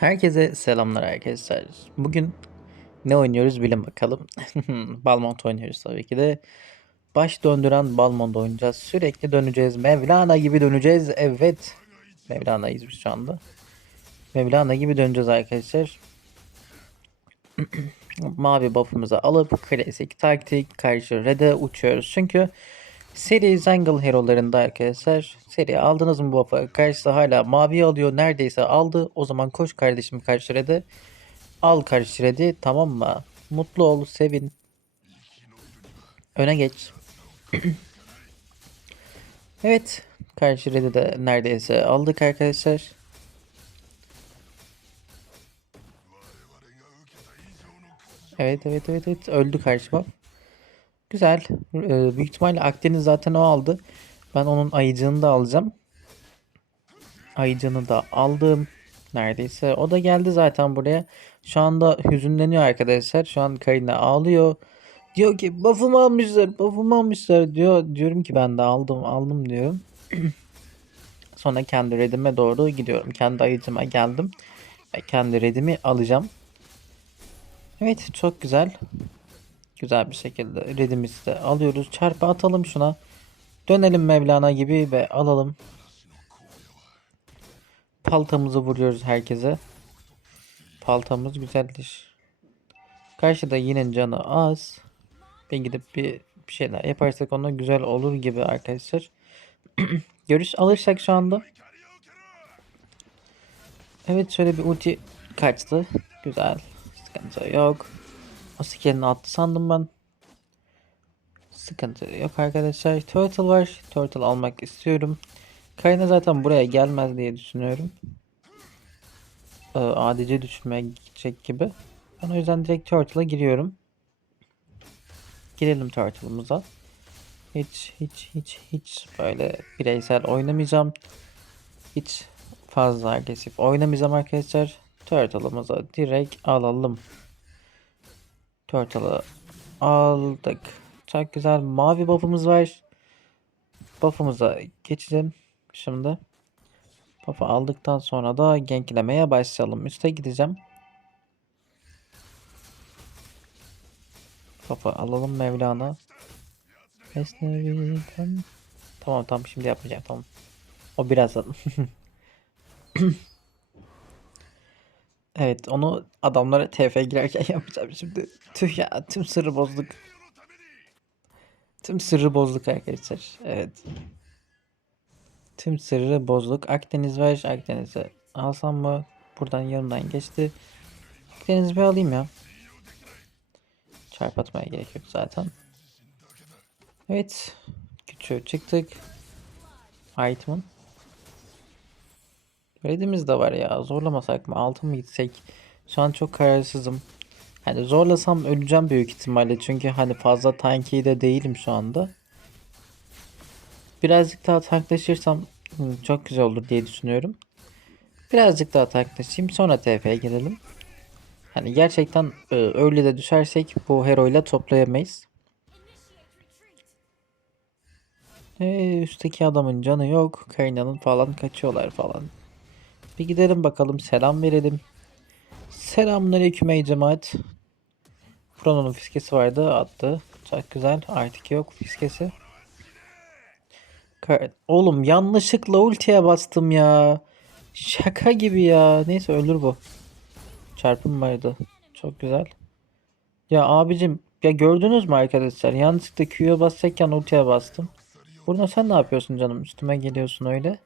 Herkese selamlar arkadaşlar. Bugün ne oynuyoruz bilin bakalım. Balmont oynuyoruz tabii ki de. Baş döndüren Balmont oynayacağız. Sürekli döneceğiz. Mevlana gibi döneceğiz. Evet. Mevlana'yız biz şu anda. Mevlana gibi döneceğiz arkadaşlar. Mavi buff'ımızı alıp klasik taktik karşı red'e uçuyoruz. Çünkü seri Jungle hero'larında arkadaşlar seri aldınız mı buff'ı karşısı hala mavi alıyor neredeyse aldı. O zaman koş kardeşim karşı red'e al karşı red'i tamam mı? Mutlu ol sevin. Öne geç. evet karşı red'i de neredeyse aldık arkadaşlar. Evet evet evet evet öldü karşıma. Güzel. Ee, büyük ihtimalle Akdeniz zaten o aldı. Ben onun ayıcığını da alacağım. Ayıcığını da aldım. Neredeyse. O da geldi zaten buraya. Şu anda hüzünleniyor arkadaşlar. Şu an Karina ağlıyor. Diyor ki buff'ımı almışlar, buff'ımı almışlar diyor. Diyorum ki ben de aldım, aldım diyorum. Sonra kendi redime doğru gidiyorum. Kendi ayıcıma geldim. Kendi redimi alacağım. Evet çok güzel. Güzel bir şekilde redimizi de alıyoruz. Çarpı atalım şuna. Dönelim Mevlana gibi ve alalım. Paltamızı vuruyoruz herkese. Paltamız güzeldir. Karşıda yine canı az. Ben gidip bir, bir şeyler yaparsak ona güzel olur gibi arkadaşlar. Görüş alırsak şu anda. Evet şöyle bir ulti kaçtı. Güzel. Sıkıntı yok. O skelini attı sandım ben. Sıkıntı yok arkadaşlar. Turtle var. Turtle almak istiyorum. Kayna zaten buraya gelmez diye düşünüyorum. Ee, ADC düşürmeye gidecek gibi. Ben o yüzden direkt Turtle'a giriyorum. Girelim Turtle'ımıza. Hiç hiç hiç hiç böyle bireysel oynamayacağım. Hiç fazla agresif oynamayacağım arkadaşlar. Turtle'ımıza direkt alalım. Turtle'ı aldık. Çok güzel mavi buff'ımız var. Buff'ımıza geçelim şimdi. Buff'ı aldıktan sonra da ganklemeye başlayalım. Üste gideceğim. Buff'ı alalım Mevlana. Tamam tamam şimdi yapacağım tamam. O birazdan. Evet onu adamlara TF girerken yapacağım şimdi. Tüh ya tüm sırrı bozduk. Tüm sırrı bozduk arkadaşlar. Evet. Tüm sırrı bozduk. Akdeniz var. Akdeniz'e alsam mı? Buradan yanından geçti. Akdeniz'i bir alayım ya. Çarp atmaya gerek yok zaten. Evet. Küçüğü çıktık. Item'ın. Redimiz de var ya. Zorlamasak mı? Altı mı gitsek? Şu an çok kararsızım. Hani zorlasam öleceğim büyük ihtimalle. Çünkü hani fazla tanky de değilim şu anda. Birazcık daha tanklaşırsam çok güzel olur diye düşünüyorum. Birazcık daha tanklaşayım. Sonra TF'ye girelim. Hani gerçekten e, öyle de düşersek bu hero ile toplayamayız. E, üstteki adamın canı yok. Kaynanın falan kaçıyorlar falan. Bir gidelim bakalım selam verelim. Selamünaleyküm ey cemaat. Frono'nun fiskesi vardı attı. Çok güzel artık yok fiskesi. Oğlum yanlışlıkla ultiye bastım ya. Şaka gibi ya. Neyse ölür bu. Çarpım vardı. Çok güzel. Ya abicim ya gördünüz mü arkadaşlar? Yanlışlıkla Q'ya basacakken ultiye bastım. Burada sen ne yapıyorsun canım? Üstüme geliyorsun öyle.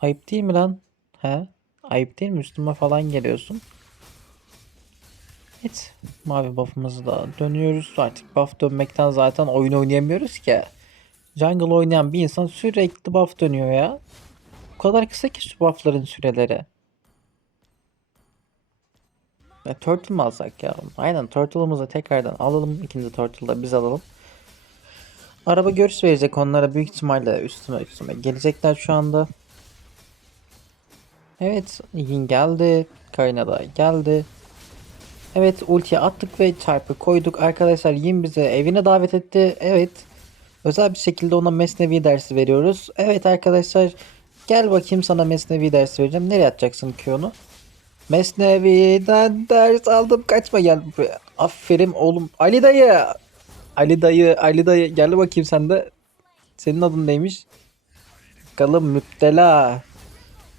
Ayıp değil mi lan? He? Ayıp değil mi? Üstüme falan geliyorsun. Evet. Mavi buff'ımızı da dönüyoruz. Artık buff dönmekten zaten oyun oynayamıyoruz ki. Jungle oynayan bir insan sürekli buff dönüyor ya. Bu kadar kısa ki şu buff'ların süreleri. Ya turtle mı alsak ya? Aynen turtle'ımızı tekrardan alalım. İkinci turtle'ı da biz alalım. Araba görüş verecek onlara büyük ihtimalle üstüme üstüme gelecekler şu anda. Evet Yin geldi. Karina da geldi. Evet ultiyi attık ve çarpı koyduk. Arkadaşlar Yin bize evine davet etti. Evet. Özel bir şekilde ona mesnevi dersi veriyoruz. Evet arkadaşlar gel bakayım sana mesnevi dersi vereceğim. Nereye atacaksın Q'nu? Mesnevi'den ders aldım. Kaçma gel buraya. Aferin oğlum. Ali dayı. Ali dayı, Ali dayı. Gel bakayım sen de. Senin adın neymiş? Bakalım müptela.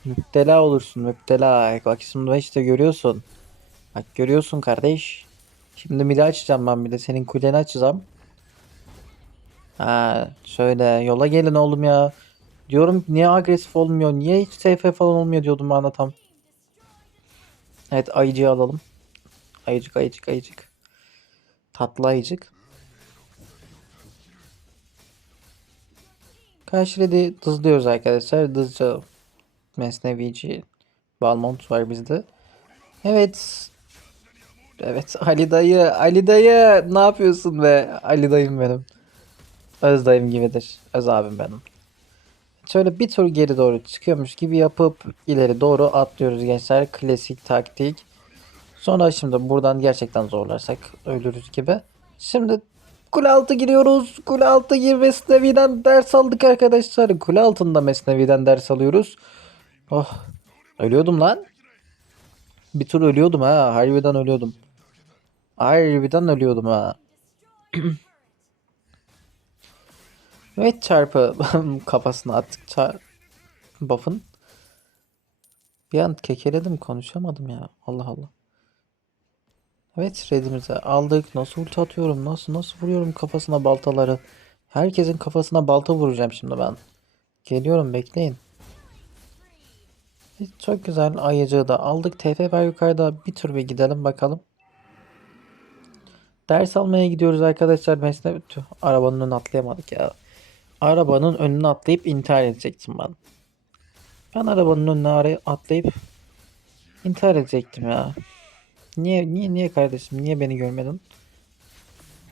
Müptela olursun müptela. Bak şimdi işte görüyorsun. Bak görüyorsun kardeş. Şimdi mili açacağım ben bir de senin kuleni açacağım. Ha şöyle yola gelin oğlum ya. Diyorum niye agresif olmuyor? Niye hiç TF falan olmuyor diyordum bana tam. Evet ayıcığı alalım. Ayıcık ayıcık ayıcık. Tatlı ayıcık. Karşı redi hızlıyoruz arkadaşlar. Hızlıca Mesnevici Balmont var bizde. Evet. Evet Ali dayı. Ali dayı ne yapıyorsun be? Ali dayım benim. Öz dayım gibidir. Öz abim benim. Şöyle bir tur geri doğru çıkıyormuş gibi yapıp ileri doğru atlıyoruz gençler. Klasik taktik. Sonra şimdi buradan gerçekten zorlarsak ölürüz gibi. Şimdi kule altı giriyoruz. Kule altı gir Mesnevi'den ders aldık arkadaşlar. Kule altında Mesnevi'den ders alıyoruz. Oh. Ölüyordum lan. Bir tur ölüyordum ha. Harbiden ölüyordum. Harbiden ölüyordum ha. Evet çarpı kafasına attık çar buff'ın. Bir an kekeledim konuşamadım ya. Allah Allah. Evet redimizi aldık. Nasıl ulti atıyorum? Nasıl nasıl vuruyorum kafasına baltaları? Herkesin kafasına balta vuracağım şimdi ben. Geliyorum bekleyin. Çok güzel ayıcığı da aldık. TF var yukarıda. Bir tur bir gidelim bakalım. Ders almaya gidiyoruz arkadaşlar. Mesela tüh, arabanın önüne atlayamadık ya. Arabanın önüne atlayıp intihar edecektim ben. Ben arabanın önüne atlayıp intihar edecektim ya. Niye niye niye kardeşim? Niye beni görmedin?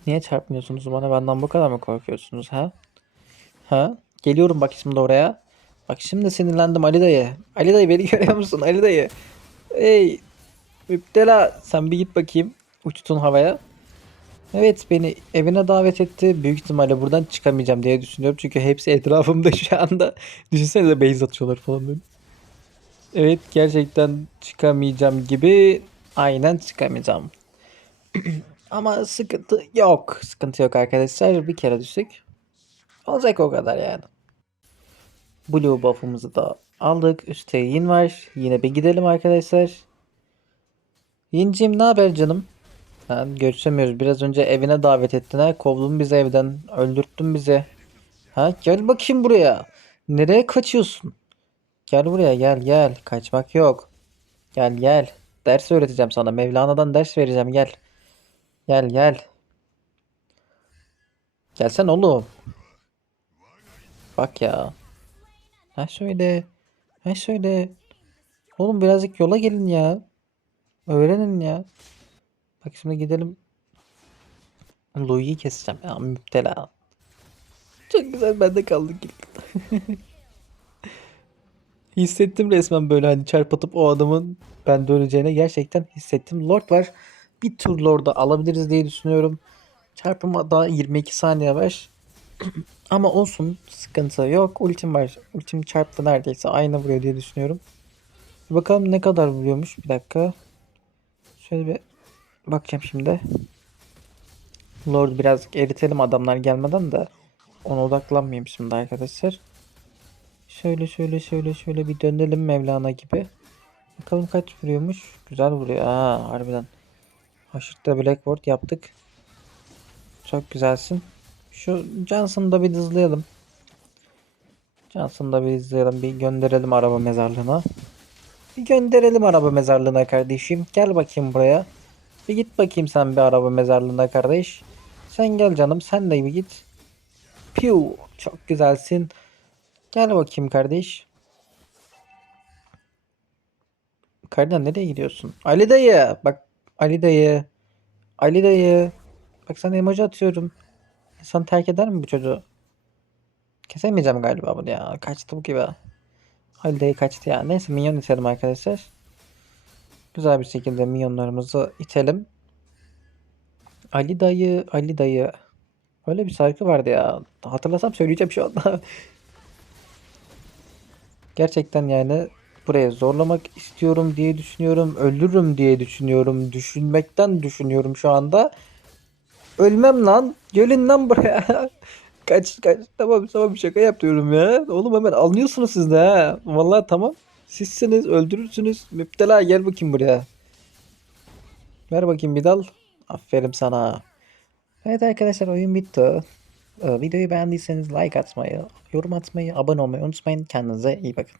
Niye çarpmıyorsunuz bana? Benden bu kadar mı korkuyorsunuz ha? Ha? Geliyorum bak şimdi oraya. Bak şimdi sinirlendim Ali dayı. Ali dayı beni görüyor musun? Ali dayı. Hey. Müptela sen bir git bakayım. Uçtun havaya. Evet beni evine davet etti. Büyük ihtimalle buradan çıkamayacağım diye düşünüyorum. Çünkü hepsi etrafımda şu anda. Düşünsenize base atıyorlar falan böyle. Evet gerçekten çıkamayacağım gibi. Aynen çıkamayacağım. Ama sıkıntı yok. Sıkıntı yok arkadaşlar. Bir kere düştük. Olacak o kadar yani. Blue buff'ımızı da aldık. Üstte yin var. Yine bir gidelim arkadaşlar. Yincim ne haber canım? Ha, görüşemiyoruz. Biraz önce evine davet ettin ha. Kovdun bizi evden. Öldürttün bizi. Ha gel bakayım buraya. Nereye kaçıyorsun? Gel buraya gel gel. Kaçmak yok. Gel gel. Ders öğreteceğim sana. Mevlana'dan ders vereceğim gel. Gel gel. Gelsen oğlum. Bak ya. Ha şöyle. Ha şöyle. Oğlum birazcık yola gelin ya. Öğrenin ya. Bak şimdi gidelim. Louis'i keseceğim ya müptela. Çok güzel bende kaldı ki. Hissettim resmen böyle hani çarpatıp o adamın ben öleceğine gerçekten hissettim. Lord var. Bir tur Lord'u alabiliriz diye düşünüyorum. Çarpıma daha 22 saniye var. Ama olsun sıkıntı yok. Ultim var. Ultim çarptı neredeyse aynı vuruyor diye düşünüyorum. Bakalım ne kadar vuruyormuş. Bir dakika. Şöyle bir bakacağım şimdi. Lord biraz eritelim adamlar gelmeden de ona odaklanmayayım şimdi arkadaşlar. Şöyle şöyle şöyle şöyle bir dönelim Mevlana gibi. Bakalım kaç vuruyormuş. Güzel vuruyor. Aa harbiden. Haşırtta Blackboard yaptık. Çok güzelsin. Şu Johnson'ı da bir hızlayalım. Johnson'ı da bir hızlayalım. Bir gönderelim araba mezarlığına. Bir gönderelim araba mezarlığına kardeşim. Gel bakayım buraya. Bir git bakayım sen bir araba mezarlığına kardeş. Sen gel canım sen de bir git. Piu çok güzelsin. Gel bakayım kardeş. Kardan nereye gidiyorsun? Ali dayı. Bak Ali dayı. Ali dayı. Bak sana emoji atıyorum. İnsan terk eder mi bu çocuğu? Kesemeyeceğim galiba bunu ya. Kaçtı bu gibi. Ali dayı kaçtı ya. Neyse minyon itelim arkadaşlar. Güzel bir şekilde minyonlarımızı itelim. Ali dayı, Ali dayı. Öyle bir şarkı vardı ya. Hatırlasam söyleyeceğim şu anda. Gerçekten yani buraya zorlamak istiyorum diye düşünüyorum. Öldürürüm diye düşünüyorum. Düşünmekten düşünüyorum şu anda. Ölmem lan. Gelin lan buraya. kaç kaç. Tamam tamam şaka yapıyorum ya. Oğlum hemen anlıyorsunuz siz de ha. Vallahi tamam. Sizsiniz öldürürsünüz. Müptela gel bakayım buraya. Ver bakayım bir dal. Aferin sana. Evet arkadaşlar oyun bitti. Ee, Videoyu beğendiyseniz like atmayı, yorum atmayı, abone olmayı unutmayın. Kendinize iyi bakın.